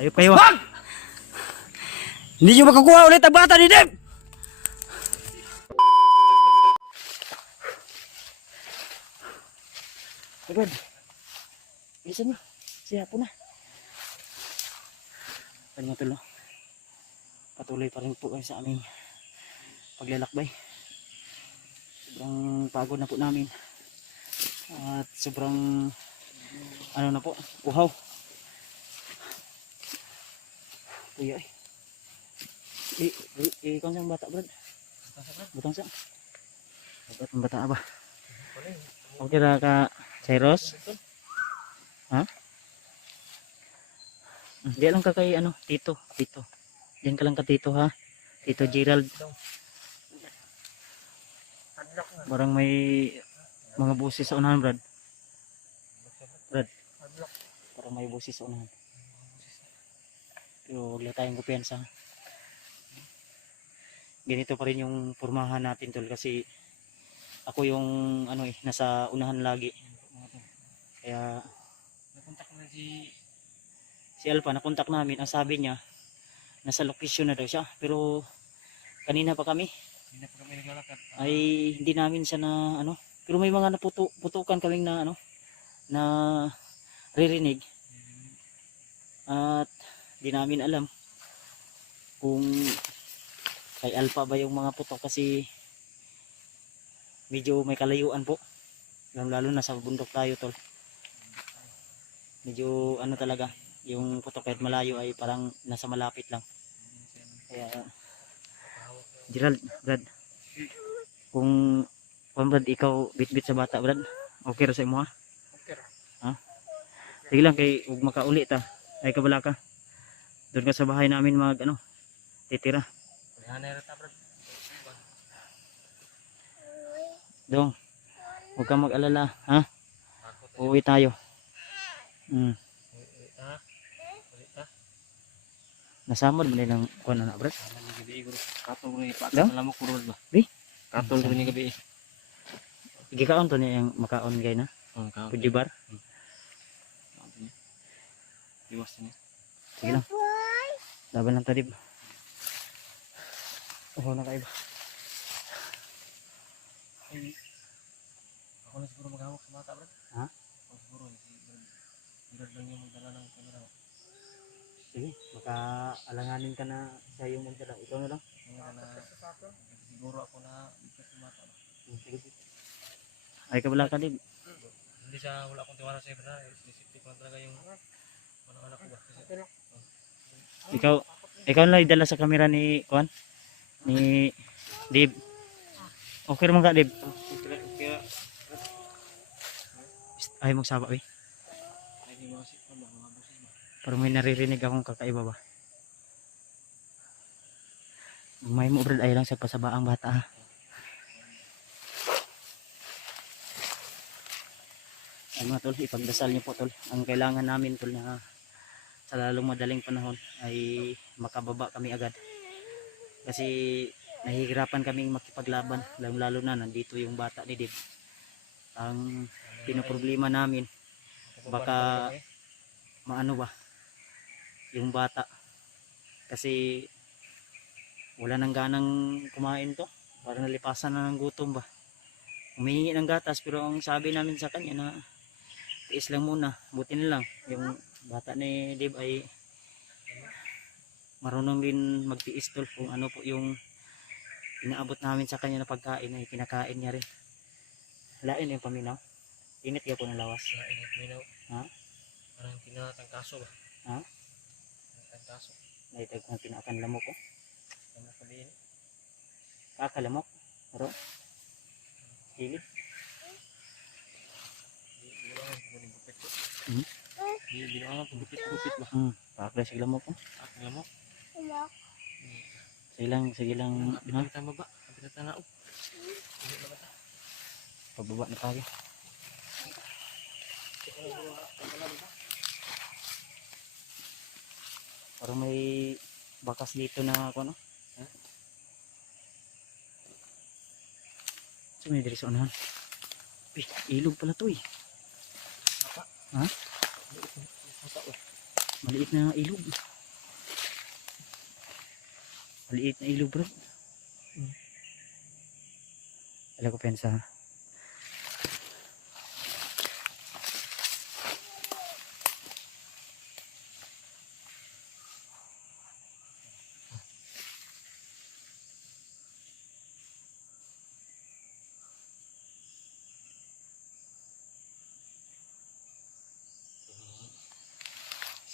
Ayop kayo. Wag! Hindi nyo makakuha ulit ang bata ni Deb! Agad. Isa nyo. Siya po na. Kanya tulo. Patuloy pa rin po kayo sa aming paglalakbay. Sobrang pagod na po namin. At sobrang ano na po, uhaw. Kuya ikaw siyang bata, Brad. Butang siya. Dapat ang bata ba? Okay ra ka, Cyrus? Ha? Di lang ka kay ano, Tito. Diyan ka lang ka Tito ha. Tito Gerald. Parang may mga busis sa unahan, Brad. Parang may busis sa unahan. Pero huwag lang tayong kumpiyansa. Ganito pa rin yung pormahan natin tol kasi ako yung ano nasa unahan lagi. Kaya nakontak na si Alpha, nakontak namin. Ang sabi niya nasa location na daw siya, pero kanina pa kami naglalakad. Ay hindi namin siya na ano, pero may mga putukan kaming na ano na ririnig. At di namin alam kung kay Alpha ba yung mga putok kasi medyo may kalayuan po. Lalo na sa bundok tayo tol. Medyo ano talaga, yung putok kahit malayo ay parang nasa malapit lang. Kaya Gerald, Brad, kung Brad ikaw bit-bit sa bata Brad, okay ra sa imo ha? Okay ra. Ha? Sige lang kay ug makauli ta. Ay kabala ka. Doon ka sa bahay namin mag ano, titira. Dong, huwag kang mag-alala, ha? Uuwi tayo. Nasamod mo din ng kuha na Brad? Katol rin lamok kurod ba? Di? Katol rin yung gabi. Igikaon to niya yung makaon gay na? Pujibar? Iwas niya. Sige lang. Laban lang tadib. Oh, nakaiba. Ako na siguro maghawak sa mata, Brad. Ha? Ako siguro, Brad lang yung magdala ng camera. Sige, makaalanganin ka na sa yung magdala. Ikaw na lang. Siguro ako na dito sa mata. Sige. Ay kabala ka, Dib. Hindi siya, wala akong tiwala sa iba na. Isipin ko talaga yung anak-anak ko ba. Ikaw na idala sa camera ni Kuan? Ni Dib. Okay naman ka, Dib? Ay magsaba eh. Parang may naririnig akong kakaiba ba. May mo Brad ay lang sa pasabaang bata ha. Ay mga tol, ipagdasal niyo po tol. Ang kailangan namin tol na sa lalong madaling panahon ay makababa kami agad. Kasi nahihirapan kaming makipaglaban, lalo na nandito yung bata ni Dib. Ang pinoproblema namin baka maano ba yung bata kasi wala nang ganang kumain to, parang nalipasan na ng gutom ba, humihingi ng gatas pero ang sabi namin sa kanya na tiis lang muna. Buti na lang yung bata ni Dib ay marunong din magtiis tol. Kung ano po yung inaabot namin sa kanya na pagkain ay kinakain niya rin. Lain yung paminaw. Init ka po ng lawas. Init minaw. Ha? Parang tinatangkaso ba? Ha? Tinatangkaso. Naitag kong tinakan lamok ko. Lamok pa din. Kakalamok? Pero? Hili? Hindi lang ang gupit ba? Pakla sige lamok ko. Pakla lamok? Lamok. Sige lang. Kapit baba. Kapit na tanaw. Pababa na tayo. Parang may bakas dito na ako no? Ha? So may diri sa unahan. Ilog pala to eh. Ha? Maliit na ilog. Maliit na ilog bro. Alam ko pensa.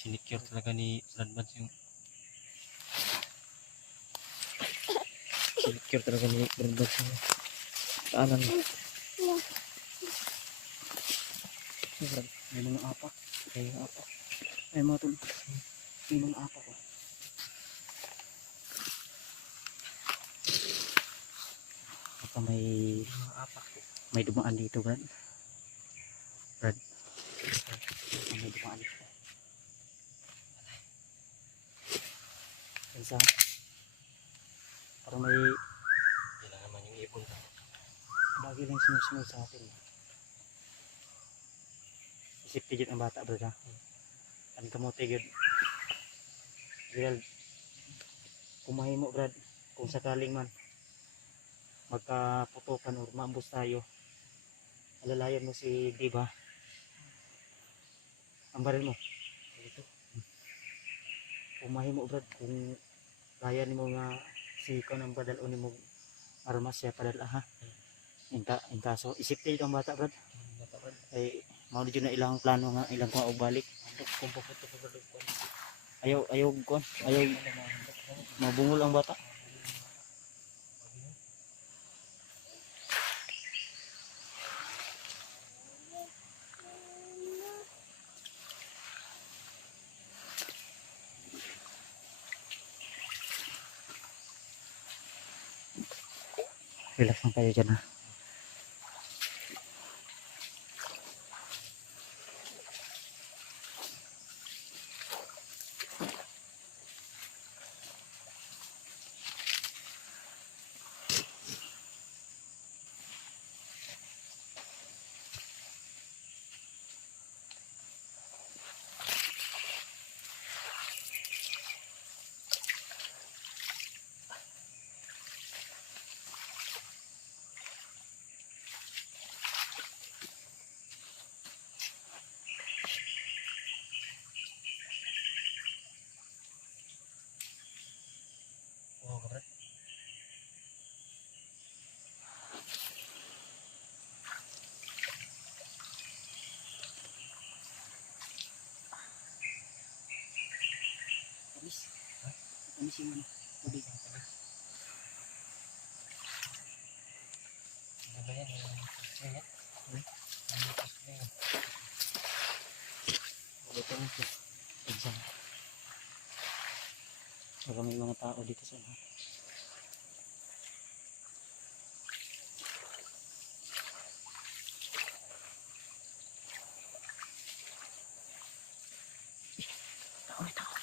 Sinicure talaga ni Radmans yung sinicure talaga ni Radmans yung paanan mo. May mga apak. May mga apak. Ay mga tol. May mga apak oh. Baka Mga apak po. may dumaan dito Brad. Brad. Baka may dumaan dito. Pensa. Parang may Yan lang naman yung ibon. bagay lang sinusunod sa atin. Isip tigit ang bata Brad ha. Ang kamote yun. Gerald. Kumain mo Brad. Kung sakaling man magkaputukan o maambos tayo. Alalayan mo si Diba. Ang baril mo. Ito. Kumain mo Brad. Kung kaya ni mo nga si ikaw ng badal o ni mo armas siya padala ha. In kaso isip tigit ang bata Brad. Ay mao na ilang plano nga ilang ko balik. Kung paputo ko balik ko. Ayaw kon. Ayaw mabungol ang bata. Relax lang kayo dyan ha. Oo, kabrat. Tamis. Tamis yung ano. Tubig. Ano ba yan? Ano? Ito mo siya. Exam. Baka may mga tao dito sa ano. Tao. Tao.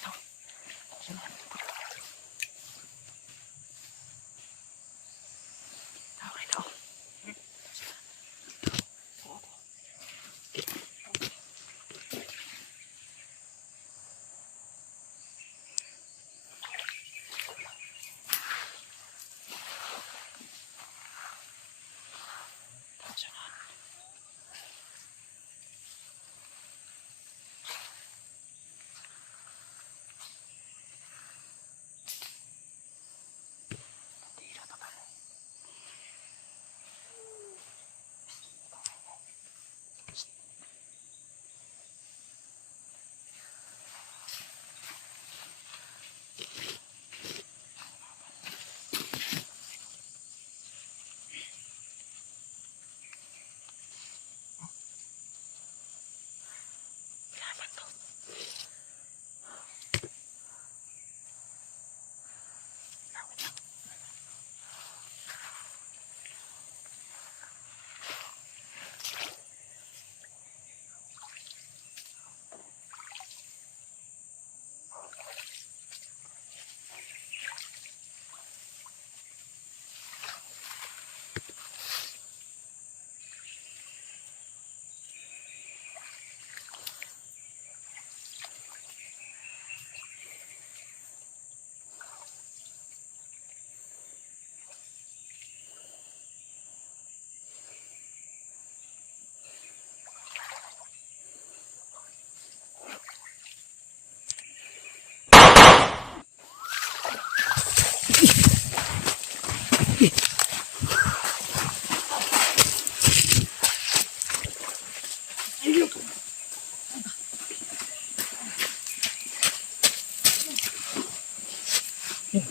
Bro,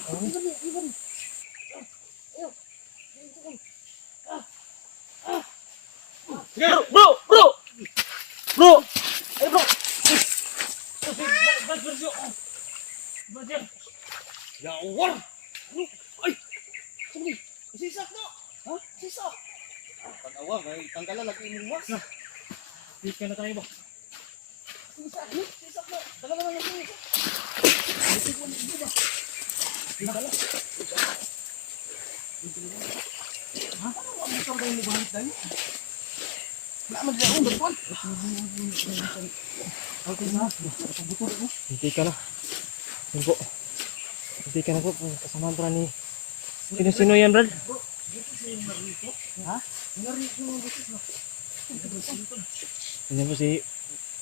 bro, bro. Bro. Ay, bro. Yawar! Ay! Sige! Sisak no! Ha? Sisak! Pag-awa, may tanggalan lagi yung was. Pika na tayo ba? Sisak no! Sisak no! Talaga naman yung sisak. Ha? Ano ang motor kayo mo bahit dahil? Naman dyan ang berpuan. Okay na. Pagbuto na. Pika na. Hindi po. Pika na po. Kasamaan pala ni... Sino yan, Brad? Ha? Narito yung busis no? Yan po si...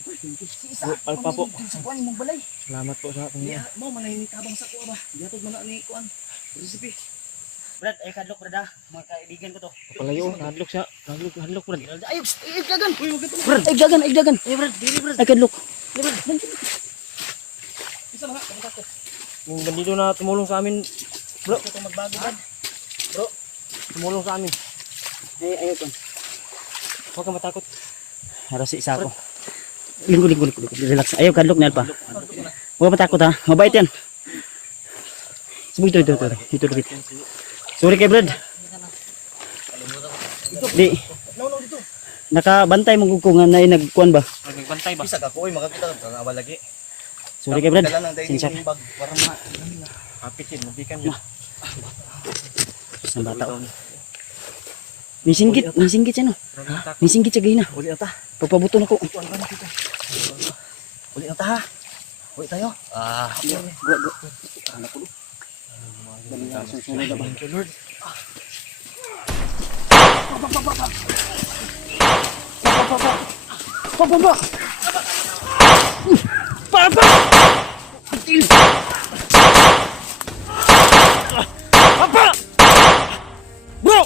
Si Isa. Alpa po. Sa kuwan yung balay. Salamat po sa ating... Iya, mo manahimik habang sa kuwa ba? Gatod man na ni kuwan. Recipe. Brad, ay kadlok brad ha. Mga kaibigan ko to. Palayo. Hadlok siya. Hadlok, Brad. Ay, igdagan. Uy, wag ito. Brad, igdagan. Ay, Brad, dili Brad. Ay kadlok. Ay, Brad. Isa mga kapatid. Yung bandito na tumulong sa amin. Bro, Ito magbago Brad. tumulong sa amin. Ay, ayaw ko. Huwag ka matakot. Para si isa ko. Linggo. Relax. Ayaw kadlok na pa. Huwag matakot ha. Mabait yan. Sabi ito. Sorry kay Brad. Di. Nakabantay mo ko nga na nagkuan ba? Nagbantay ba? Isa ka ko, makakita ka ng awal lagi. Sorry kay Brad. Dala ng dining Sinsya. bag para ma. Kapitin. Mabikan yun. Isang bata. May singgit siya no. May singgit siya gina. Uli na ta. Pagpabuto na ko. Uli na ta ha. Uli tayo. Ah, Thank you, Lord. Papa! Atil! Papa! Bro!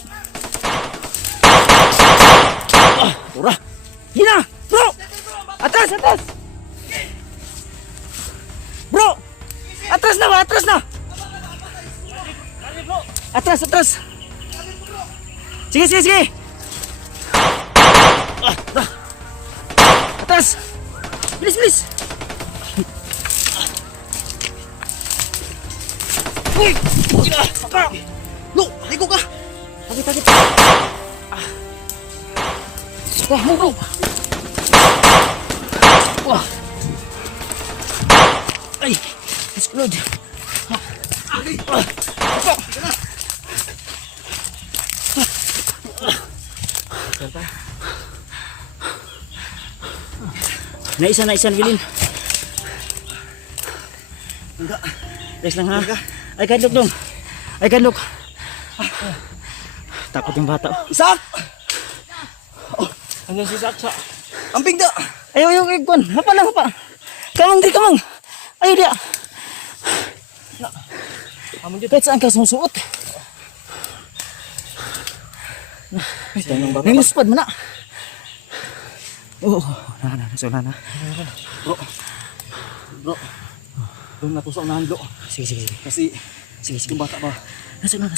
Tura! Hina! Bro! Atras! Bro! Atras na! Atras! Sige! Atras! Bilis! Uy! Papa! No! Ligo ka! Takit! Wah, move! Wah! Ay! Explode! Naisan, Wilin. Enggak. Rest lang ha. Ay, kadlok dong. Takot yung bata. Isak! Hanggang si Saksa. Amping da! Ayaw, ikon. Hapa. Kamang. Ayaw dia. Kamu dito. Kahit saan ka sumusuot. Niluspad mo na. Oo. Nasulan na. Bro. Doon natusok na hando. Sige. Kasi Sige. yung bata ba? Nasulan.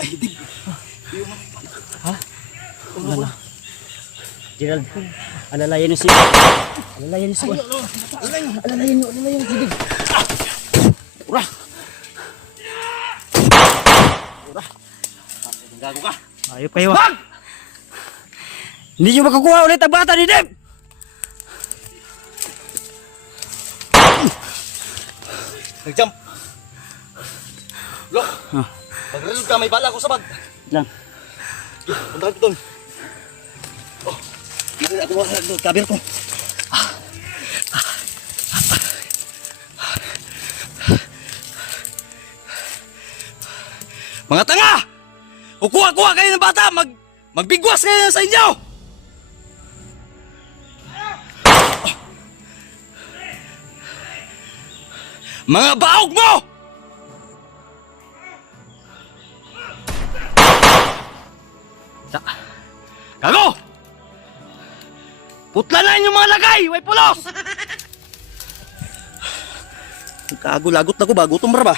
Ay, hindi. Alala. Gerald. Alalayan niyo si. Alalayan niyo. Sige. Ura. Gago ka. Ayop kayo. Hindi nyo makakuha ulit ang bata ni Deb. Nag-jump. Lo. Ah. Pag-reload ka, may bala ko sa bag. Lang. Punta ka doon. Oh. Dito na ako kabir ko. Mga tanga! Kukuha kayo ng bata! Magbigwas kayo sa inyo! Mga baog mo! Gago! Putla na inyong mga lagay! Way pulos! Kago lagot na ko ba? Gutom ra ba?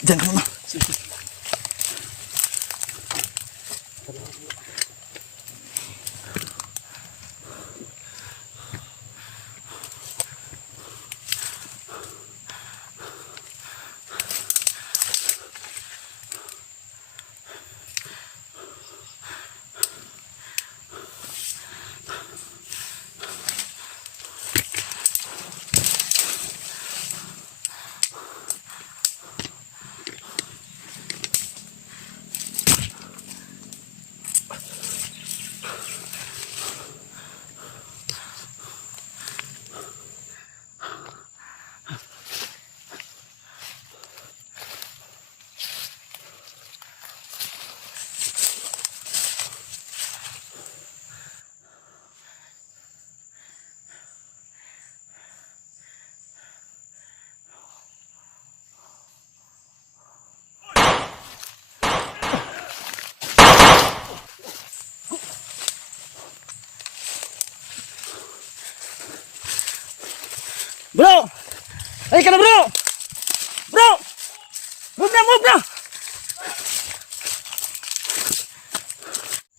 Diyan ka muna. Bro! Ay ka na bro! Bro! Move na, move na!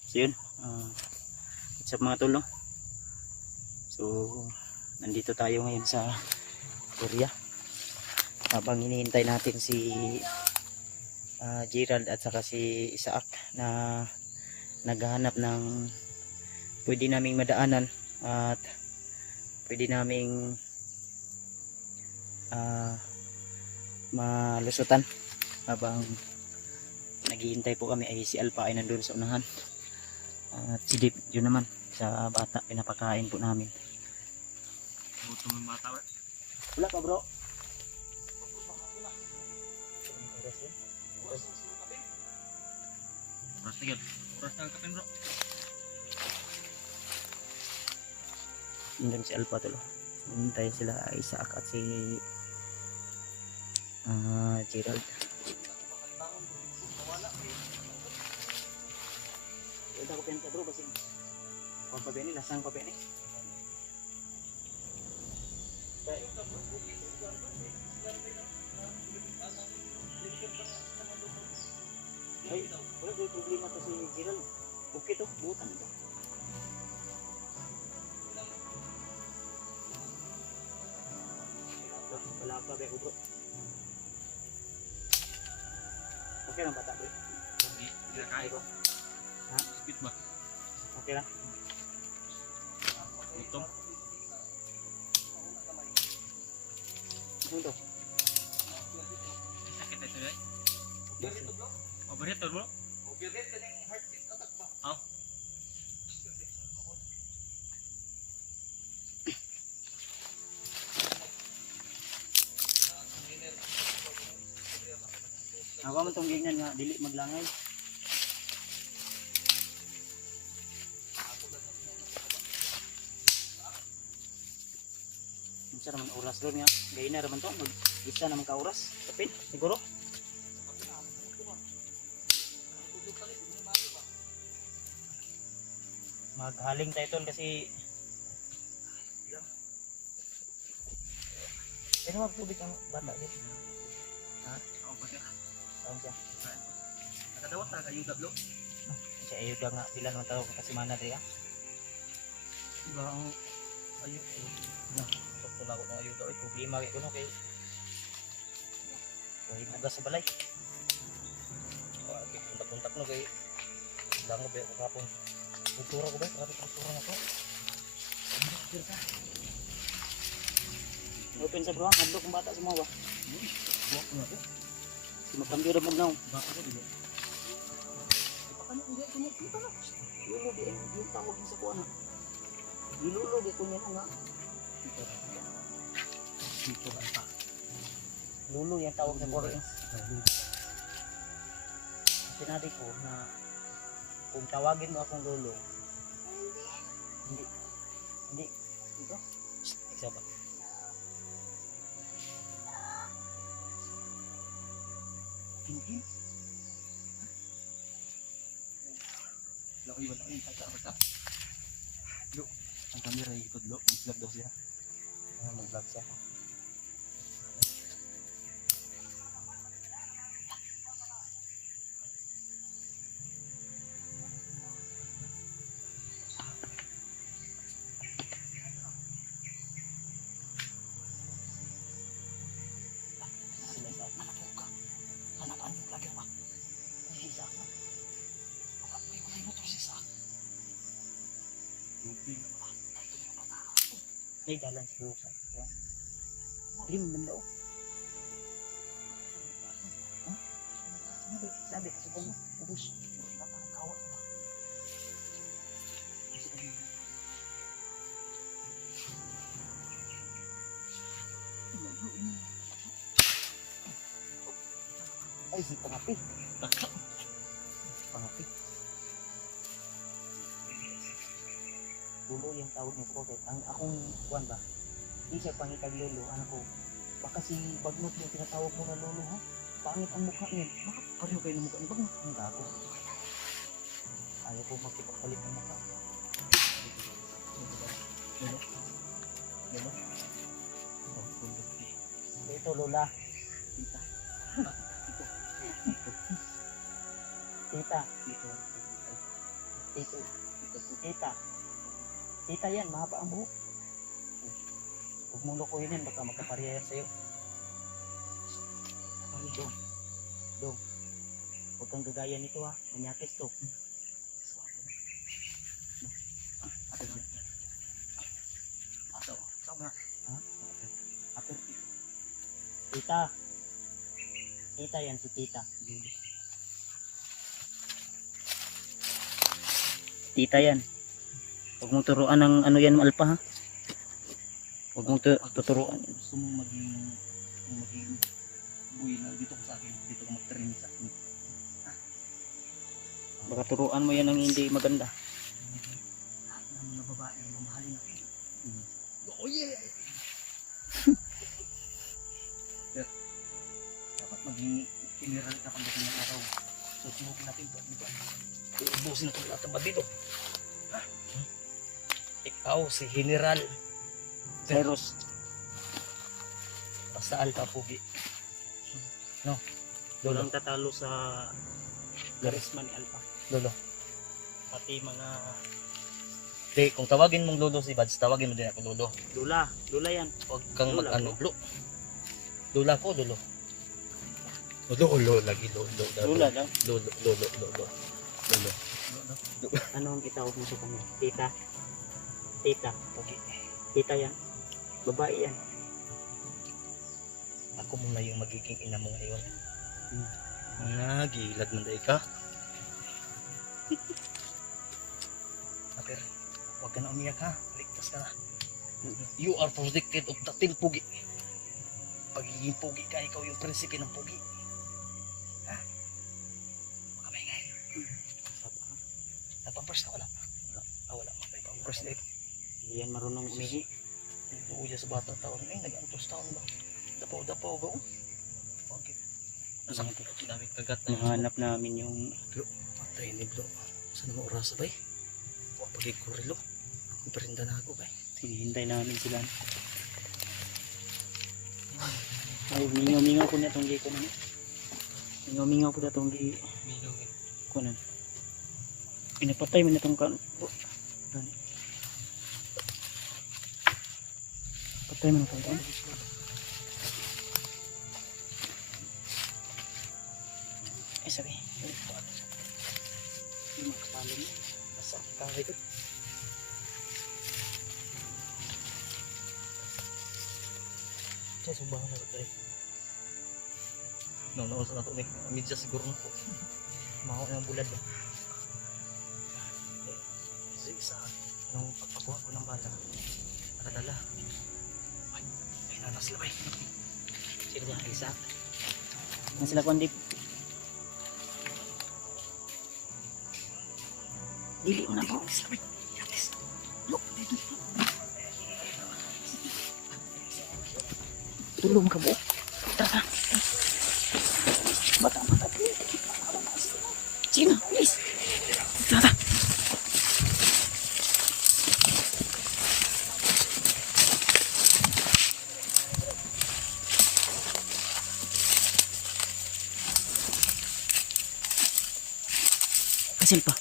So yun, what's up mga tol, no? So, nandito tayo ngayon sa area habang hinihintay natin si Gerald at saka si Isaac na naghahanap ng pwede naming madaanan at pwede naming malusutan. Habang naghihintay po kami ay si Alpha ay nandun sa unahan at si Deep yun naman sa bata, pinapakain po namin. Gutom ng bata, bro. Wala pa bro. Oras na yun. Oras na kapin, bro. Nandun si Alpha tulo. Hintay sila Isaac at si Gerald. Ito ko pinta bro kasi kung pa bini, lasang pa bini. Ay, wala may problema to si Gerald. Okay to, butan to. Wala pa ba bro? Okay lang bata bro? Hindi kaya ko. Ha? Spit ba? Okay lang? Gutom. Ano to? Sakit na ito, eh. Overheat, bro. Oh. Ako man tong gignan nga dili maglangay. Unsa naman oras ron nga? Gay na raman to mag isa naman ka oras. Kapin siguro. Maghaling tayo tol kasi pero magtubig ang bata dito. Ha? Ako pa siya. Tawag siya. Nakadawat na kayo tablo. Siya ayuda nga pila naman tawag kasi mana diri ah. Diba ang ayun. No, sakto na ako ng ayuda. Ay, problema kay kuno kay kay bugas sa balay. Kontak-kontak no kay lango ba ko kapon. Kultura ko ba? Grabe kultura na to. Open sa bro, hadlok ang bata sa mga ba? Buwak ko na to. Si magkambyo na magnaw. Baka ko dito. Ano hindi kumukita na. Lulo di yung tawag niya sa kuha na. Nilulo di ko niya nga. Dito ka pa. Lulo yung tawag sa kuha. Sinabi ko na kung tawagin mo akong lolo, hindi, hindi, ito, isa ba? Hindi, Laki ba na yung kata? Lo, ang camera ikot lo, mag-vlog daw siya. Mag-vlog siya. sila sa manapog ka, hanapan yung lagi ba? Ay, isa ka. May motor si Sa. May dalan siguro sa ito. Hindi mo man daw. Ha? Sabi kasi ko mo, ubus. Kawa ba? Ay, si Pangapi. Pangapi. Lulo yung tawag niya sa COVID. Ang akong kuwan ba? Hindi siya pangitag lolo. Ano ko? Baka si Bagnot yung tinatawag mo na lolo ha? Pangit ang mukha niya. Baka pareho kayo ng mukha ni Bagnot. Ang gago. Ayaw ko magkipagpalit ng mukha. Lolo? Lolo? Ito lola. Tita. Tita. Tito. Tita. Tita yan, mahaba ang buhok. Huwag mong lukuhin yan, baka magkapareha yan sa'yo. Dong. Dong. Huwag kang gagaya nito ha. Manyakis to. Ato. Sama. Ha? Ato. Tita. Tita yan si tita. Tita yan. Huwag mong turuan ng ano yan alpa ha. Huwag mong tuturuan. Gusto mong maging buhay na dito ko sa akin. Dito ko mag-train sa akin. Baka turuan mo yan ng hindi maganda. Lahat ng mga babae ang mamahalin natin. Oh yeah! Dapat maging general ka pagdating ng araw. Susubukin natin ito. Iubusin natin lahat ng dito. Ikaw si General Zeros. basta Alpha Pugi. No? Walang tatalo sa charisma ni Alpha. Lolo. Pati mga Di, kung tawagin mong Lolo si Bads, tawagin mo din ako Lolo. lula. Lula yan. Huwag kang Lula, mag-ano. Lula ko, Lolo. Lolo, lagi Lolo. Lula lang. Lolo, Lolo, Lolo. Lolo. Ano ang itawag mo sa kanya? Tita. Tita. Pugi. Tita yan. Babae yan. Ako muna yung magiging ina mo ngayon. Hmm. Gilad man dahi ka. Aper, huwag ka na umiyak ha. Ligtas ka na. You are protected of the 10 Pugi. Pagiging Pugi ka, ikaw yung prinsipe ng Pugi. Ha? Baka maingay. Napampers ka wala? Wala. Pampers na ito. Hindi yan marunong umihi. Uya sa bata taon. Nag-antos taon ba? Dapaw-dapaw ba? Okay. Nasakit ko namin kagat na Nahanap namin yung patay ni bro. Saan mo oras ba? Pagig ko rilo. Iperinda na ako ba? hinihintay namin sila. Ay, mingaw-mingaw ko na itong gi ko na. Mingaw-mingaw ko na itong gi ko na. Pinapatay mo na itong kan. Patay mo na itong kan. Ay, sabi. Hindi makapalo mo. Basta kahit ito. Saya subahan na ito eh. No, sa nato ni. Medya siguro na po. Maho ng bulad ba? Kasi isa, anong pagpakuha ko ng bata. Nakadala. Ay, nanas lang eh. Sino ba? Isa? Ang sila kundi. Dili mo na bro. Tulong ka bro. Tara. Bata. Sige na, please. Tara. Kasil pa.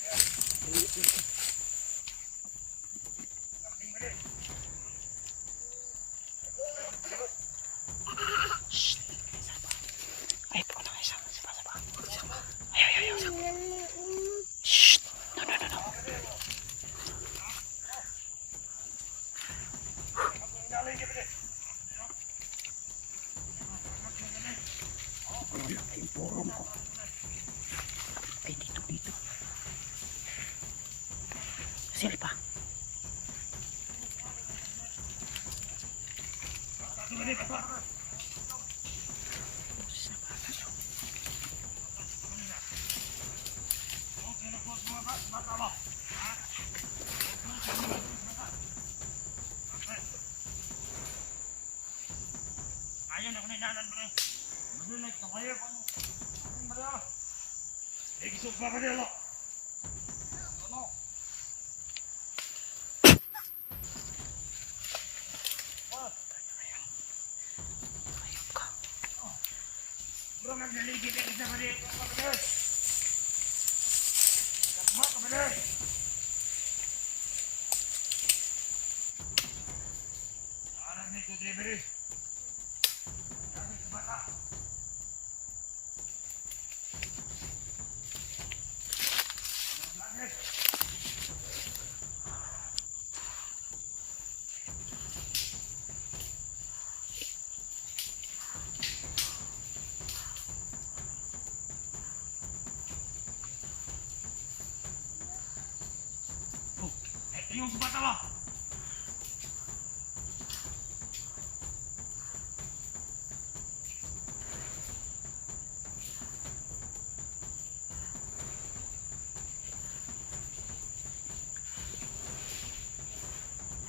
Shh. Ay, po na isa. Sapa. Ay. Shh. No. Wala kayong purong ko. Ay, dito. Kasil pa. Yung bata mo.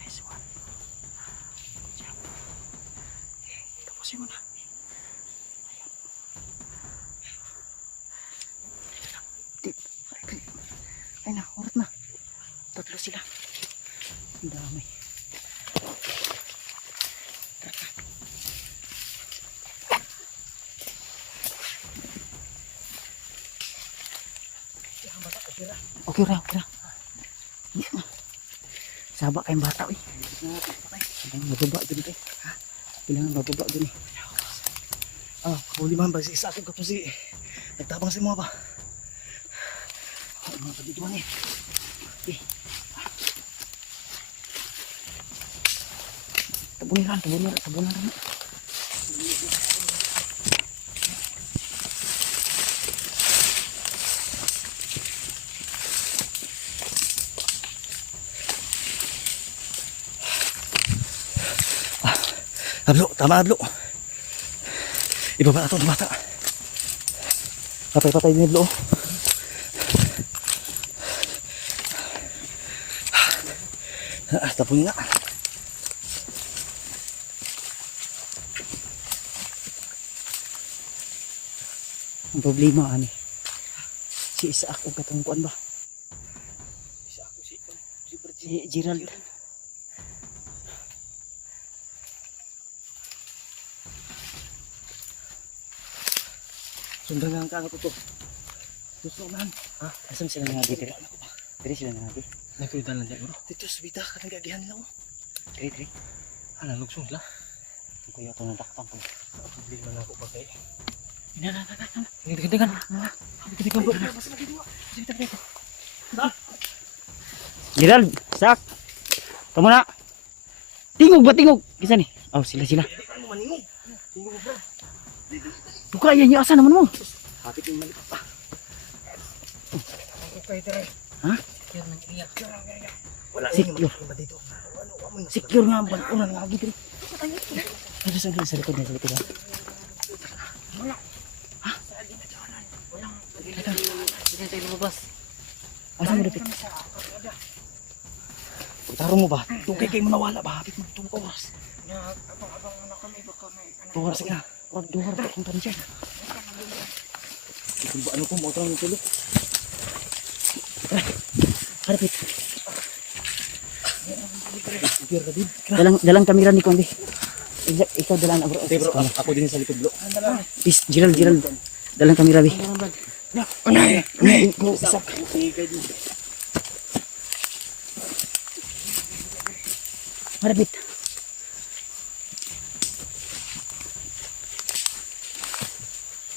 Nice one. Good job. Tapusin mo na. Ay na, urat na. Tatlo sila. Ang dami. Okay ra. Hindi na. Saba kayong bata eh. Kailangan mababa dun eh. Kailangan mababa dun eh. Huli man ba si isa akin ko si nagtabang si mo ba? Mga kadituan eh. Okay. Tabunan rin. Ablo, tama Ablo. Ibaba na ito ng bata. Patay din Ablo. Tapunin na. Ang problema ani. Si Isaac o katungkuan ba? Si Gerald. Sundan lang ka ako to. Gusto man. Asan sila nga dito? Diri sila nga dito. Nakita lang dyan bro. Dito sa bita ka nang gagihan lang. Diri. Ano, lugsong sila. Ang kuya ito nadakpang ko. Hindi man ako pa kay. Na. Tingnan. Tingnan bro. Gerald, Sak. Kamu na. Tingog. Isa ni. Oh, sila. Buka yan yung asa naman mo. Kapit yung malipat pa. Ha? Wala Secure. dito. Secure nga ang unan nga gitu. Ada sa likod. Asa mo dapit? Pagtaro mo ba? Tugay kayo mo nawala ba? Hapit mo itong oras. Abang-abang na kami, baka may ano. 2 oras sige na. Pag 2 oras kung tanin siya. Ano po mo itong tulog? Harapit. Biar ka din. Dalang kamera ni Kundi. Ikaw dalang bro. Okay bro, ako din sa likod bro. Please, Gerald. Dalang kamera bi. Unay! Ikaw isa. Harapit.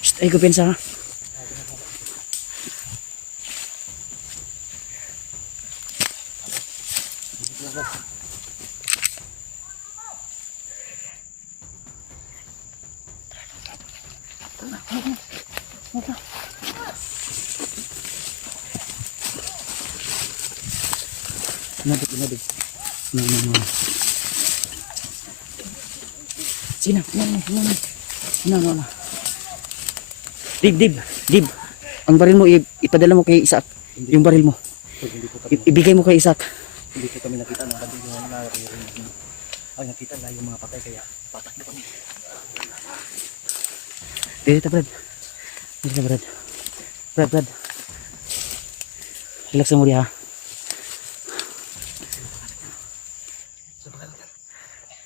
Shh, ay ko pensa ha. Inadib. No. Sina, no. Dib. Ang baril mo, ipadala mo kay Isaac. Yung baril mo. Ibigay mo kay Isaac. Hindi ko kami nakita ng kabig yung naririnig. Ang nakita na yung mga patay kaya patak na kami. Dito, Brad. Brad. Relax mo diha.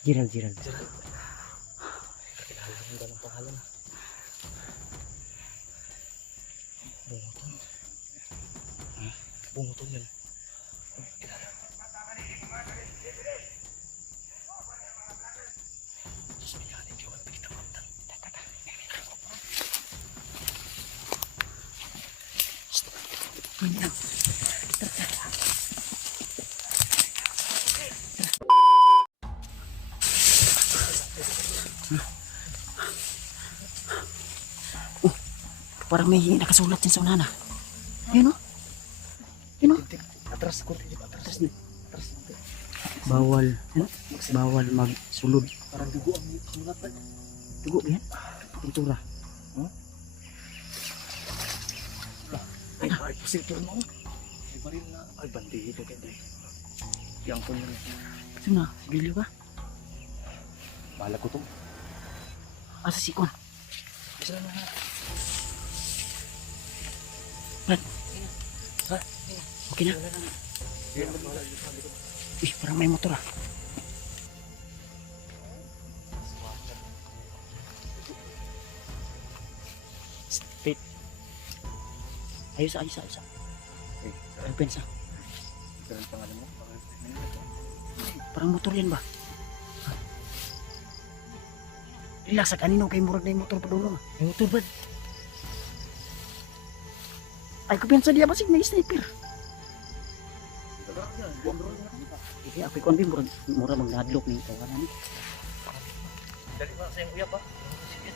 Gerald. Kilala mo ba ng pangalan? Bunguton yun. Kilala. Susumiyanin ko ang pagkita mo. Parang may nakasulat din sa unana. Ayun o. Atras ko. Atras. Bawal magsulod. Parang dugo ang sulatan. Dugo yan. Pintura. Ay, positor mo. Ay, baril na. Ay, bandido kaya dahil. Yang po nyo. Ito na, sibilyo ka. Bahala ko to. Asa si Kon? Isa na nga. Brad. Okay na? Ih, parang may motor ah. Wait. Ayos. Ay, pensa. Ganun pangalan mo? Parang motor yan ba? Relax, kanino kay murag na yung motor pa dulo. May motor, Brad. Ay, kupensa dia basig na sniper. Hindi, ako ikon din, mura mag-nadlock ni kawanan ni. Dali ba sa yung uyap ba? Sige.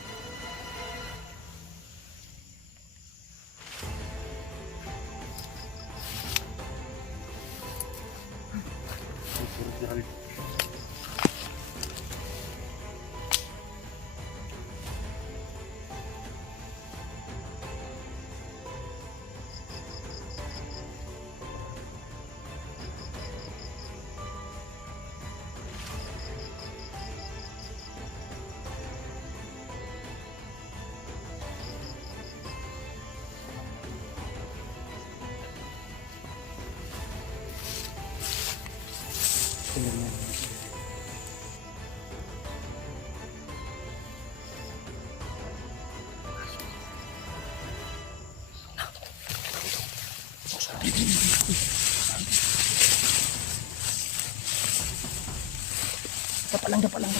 Dapalang.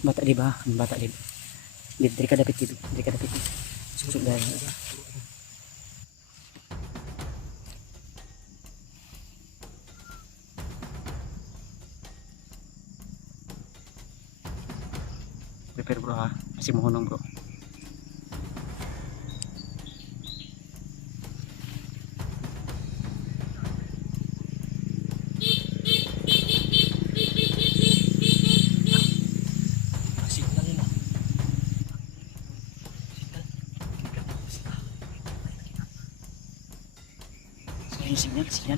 Bata di ba? Ang bata di. Diri ka dapit. Susog dahil. Prepare bro ha. Kasi mohonong bro. Signal yun ah. Signal. yung signal, signal.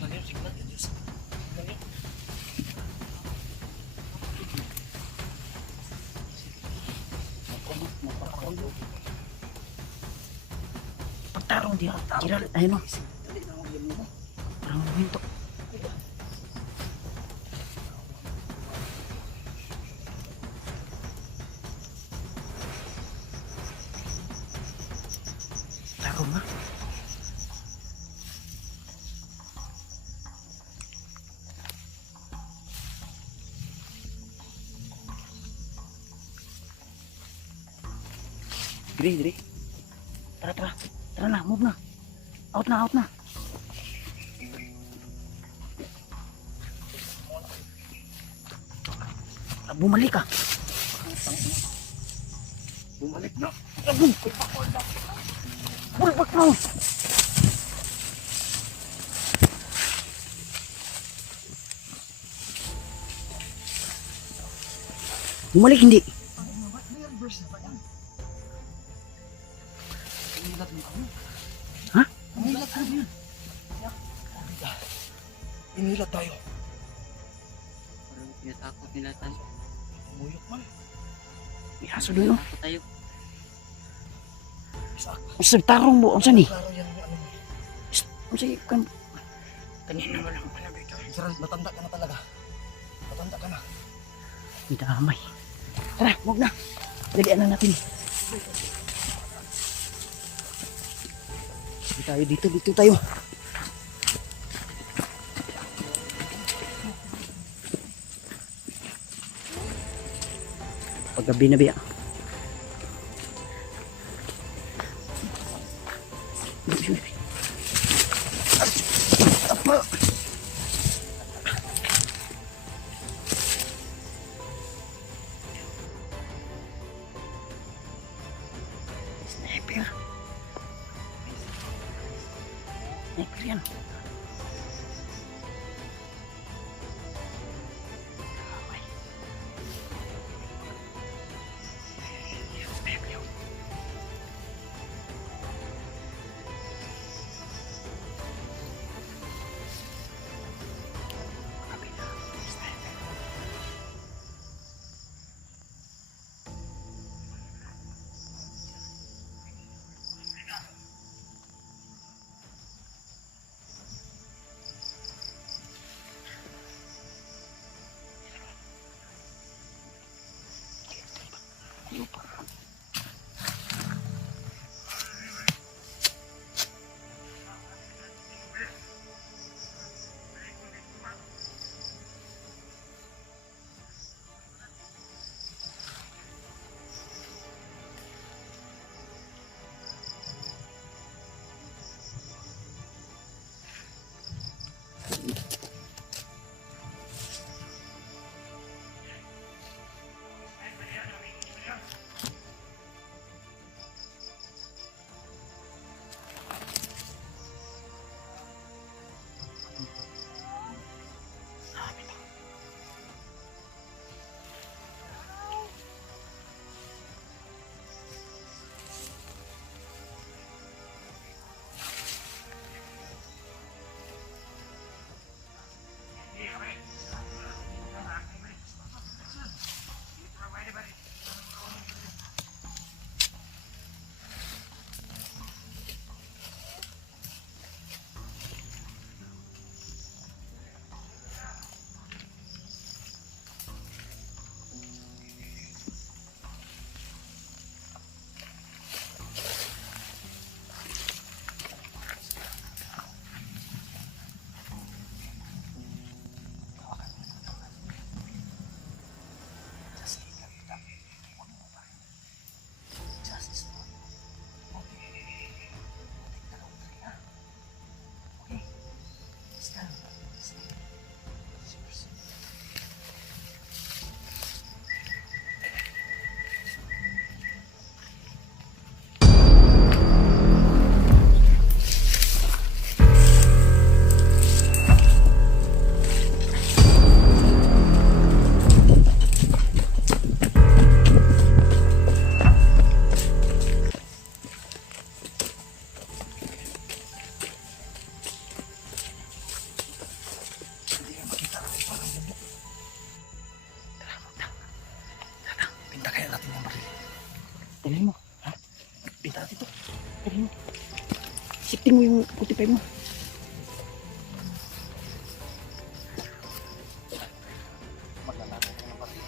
Pagtarong dia, Gerald, ayun o. Parang minto. Tarong ha. Dire. Tara. Tara na, move na. Out na. Bumalik ka. Bumalik na. Bulbak mo. Bumalik hindi. Ha? Inilat tayo. Parang pinatakot nila tayo. Muyok man. May aso doon, no? oh. Tayo. Isa. Sa tarong mo, unsa ni? Klaro yan ano. Unsa kan Kanina mo lang pala dito. Gerald, matanda ka na talaga. Matanda ka na. may damay. Tara, move na. Dalian na natin. Dito tayo. Paggabi na biya. Sniper. Sniper yan. Lifting mo yung 45 mo. Maglalaro ko ng pati.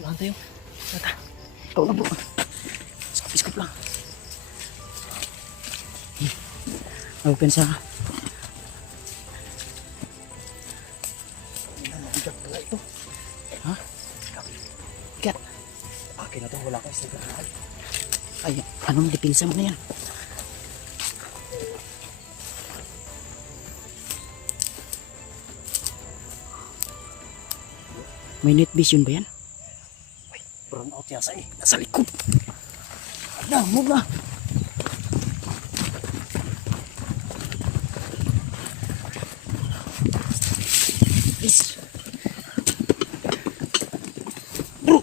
Saan tayo? Ikaw na bro. Iskop lang. Open sa Mabigat pala ito. Ha? Bigat. Akin na to, wala kayo sa lahat. Ay, anong dipilsa mo na yan? May net vision ba yan? Brown out yasa eh. Nasa likod. Na, move na. Bilis. Bro.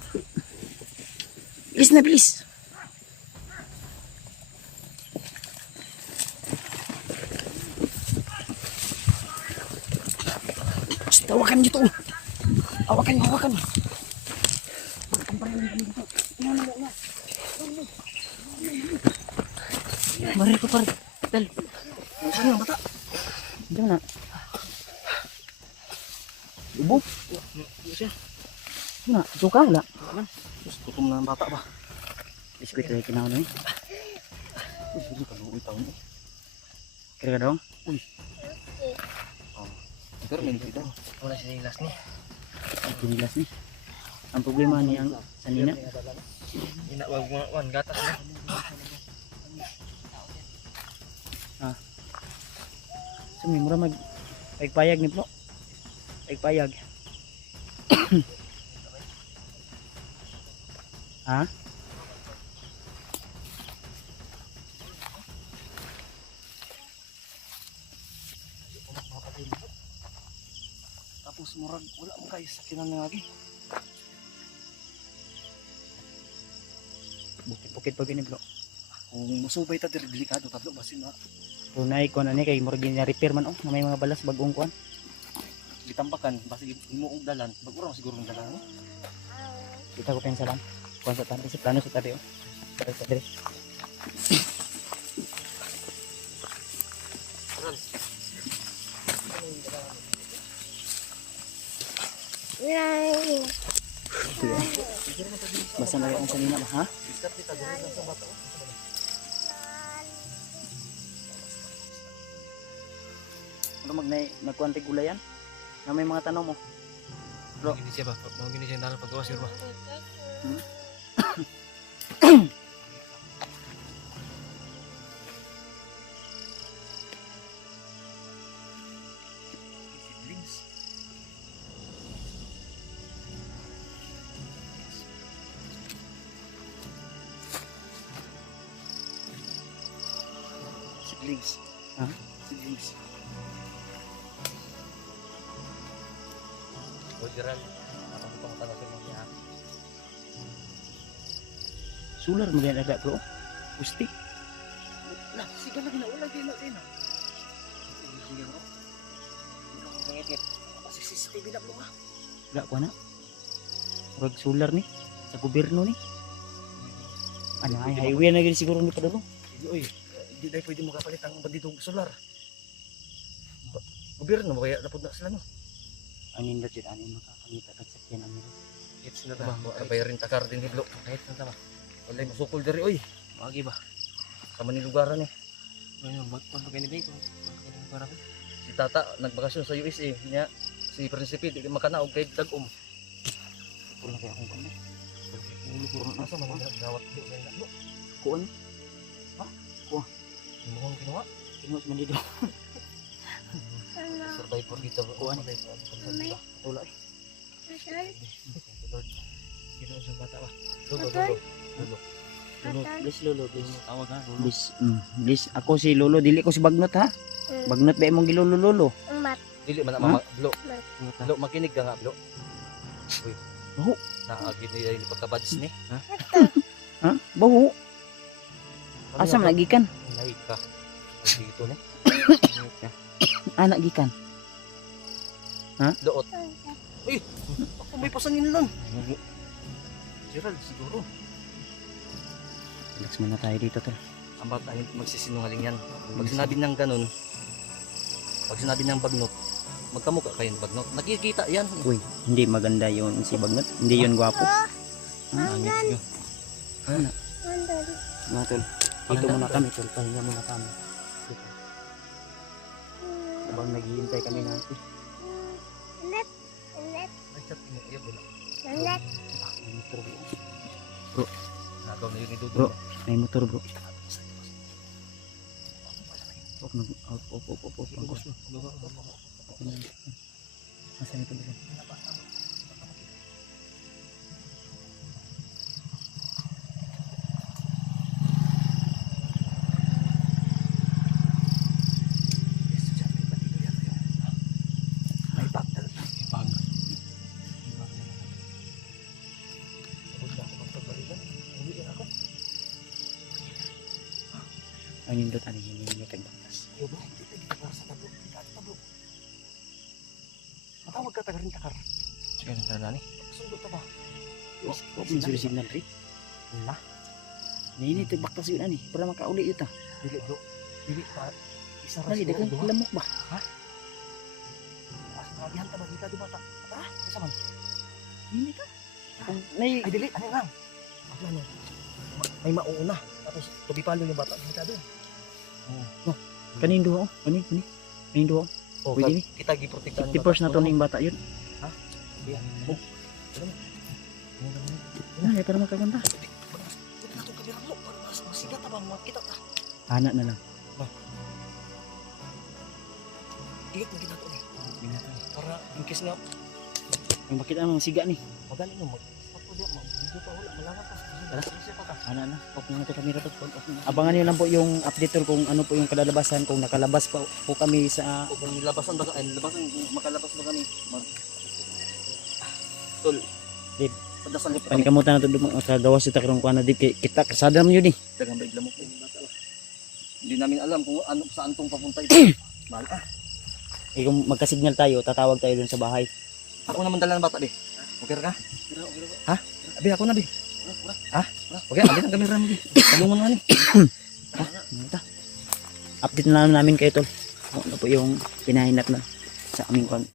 Bilis na, bilis. Basta, hawakan nyo to. Hawakan nyo, hawakan nyo. Mari ko pare. Dal. Saan yung bata? Diyan na. Ibo. Siya. Na, suka wala. Gutom na ng bata ba? Biskuit ay kinaon ni. Uy, hindi ka luwi taon eh. Kira ka dong. Pero may nito. Wala sinilas ni. Kinilas ni. Ang problema ni ang sanina. Hindi na wag gatas na. Sumi mura mag payag ni bro. Payag. Ha? Tapos murag wala mo kayo sa kinan nga lagi. Bukit-bukit pag ni bro. Kung musubay ta diri delikado tatlo basin na. Tunay ko na ni kay mura gina repair man na may mga balas bagong kuan. Gitambakan basi imo og dalan, bagura siguro ng dalan. Kita ko pensa lang. Kuan sa tadi sa plano sa tadi oh. Sa tadi. Basta na yung sanina ba ha? Diskat kita diri sa bata. Ano nagkuan ti gulayan? Na may mga tanong mo. Bro. Gini siya ba? Mau gini siya dalan paggawa sir ba? Siblings. Ha? Siblings. Bojiran, apa ko pangutana sa mga ha? Sular mo din ada bro. Gusti. Lah, sige lagi na ulag din na. Sige bro. Ikaw ang ngit. Kasi CCTV na bro ha. Wala ko na. Murag solar ni sa gobyerno ni. Ano ay highway na gid siguro ni padulong. Oy, di dai pwede makapalit ang banditong solar. Gobyerno mo kaya napud na sila no. Anin na jud anin makakamita kag sakyan amin. Hits na ta ba? Bayarin ta kar din hiblo. Hits na ta ba? Wala masukol diri oy. Magi ba? Sa man lugaran eh. Ano magpagpagay ni Bacon. Si tata nagbakasyon sa USA niya si Prinsipe di makanaog kay dagom. Wala kay akong kanay. Ulo ko asa man gawat di sa ina. Kuan Mo ginawa. tinus man dito. Survivor dito Kuan. Wala eh. Ginawa sa bata ba? Lolo. Please lolo, please. Tawag ha. Please. Please ako si lolo dili ko si Bagnot ha. Bagnot ba imong gilolo lolo? Dili man Ha? mama blo. Blo makinig ka nga blo. Uy. Baho. Naagid ni pagkabads ni. Ha? Ha? Baho. Asa man nagikan? Naik ka. Dito ni. Anak gikan. Doot. Uy, ako may pasangin lang. Gerald siguro. Relax muna tayo dito tol. Ang bata hindi magsisinungaling yan. Pag sinabi ng ganun, pag sinabi ng bagnot, magkamukha kayo ng bagnot. Nakikita yan. Uy, hindi maganda yun si Bagnot. Hindi yun gwapo. Angit yun. Mga tol, dito muna kami tol. Pahinga muna kami. Dito. Habang naghihintay kami ng Ay, chat mo. Ayaw, wala. motor bro. Nagaw na yun ni Dudu. Bro, may motor bro. Op. Nasaan ito bro? May bag. Ang nindot ano yun yung tagbaktas. Matawag ka taga rin takar. Sige, nagtala ni. Sundot ka ba? Huwag mo suri signal rin. Wala. Nainit tagbaktas yun ani. Para makauli yun ta. Dili, bro. Dili pa. Isa ras Lagi, dagang lamok ba? Nagihan ka ba? Dita di bata. Tara, isa man. Hindi ka. Nay, Ay, dili. Ano lang? Ano? May mauuna. Tapos, tubi palo yung bata. Dita doon. kanin duha oh. Kani. Kanin duha. Oh, Pwede ni. kita giprotektahan. 50% na to ning bata yun. Iya. Ay, para makaganda. Buti na itong kabirang mo. Para masigat na ba? Makita ta. Anak na lang. Igat mo ginagawa eh. Para in case nga, Ang bakit ang siga ni? magaling mo. Ako diya, video pa wala. Malaman ka. Tara. Kasi pa ka. Anak na. Off na to camera to. Abangan niyo lang po yung update tol kung ano po yung kalalabasan. Kung nakalabas pa po kami sa... O kung labasan ba ka, ay labasan, kung makalabas ba kami. Tol. Dib. Padasan niyo pa kami. Panikamutan na to makagawas ito karong kuha na dip. Kita kasada mo yun eh. Dagang baig lamok. Hindi namin alam kung ano, saan tong papunta ito. Mahal ka. Eh kung magkasignal tayo, tatawag tayo dun sa bahay. Ako naman dala ng bata, be. Okay ka? Ha? Abi, ako na, be. Ha? Okay, abi ang kamera mo, be. Talungan nga ni. Ito. Update na namin kayo tol. Ano po yung pinahinat na sa aming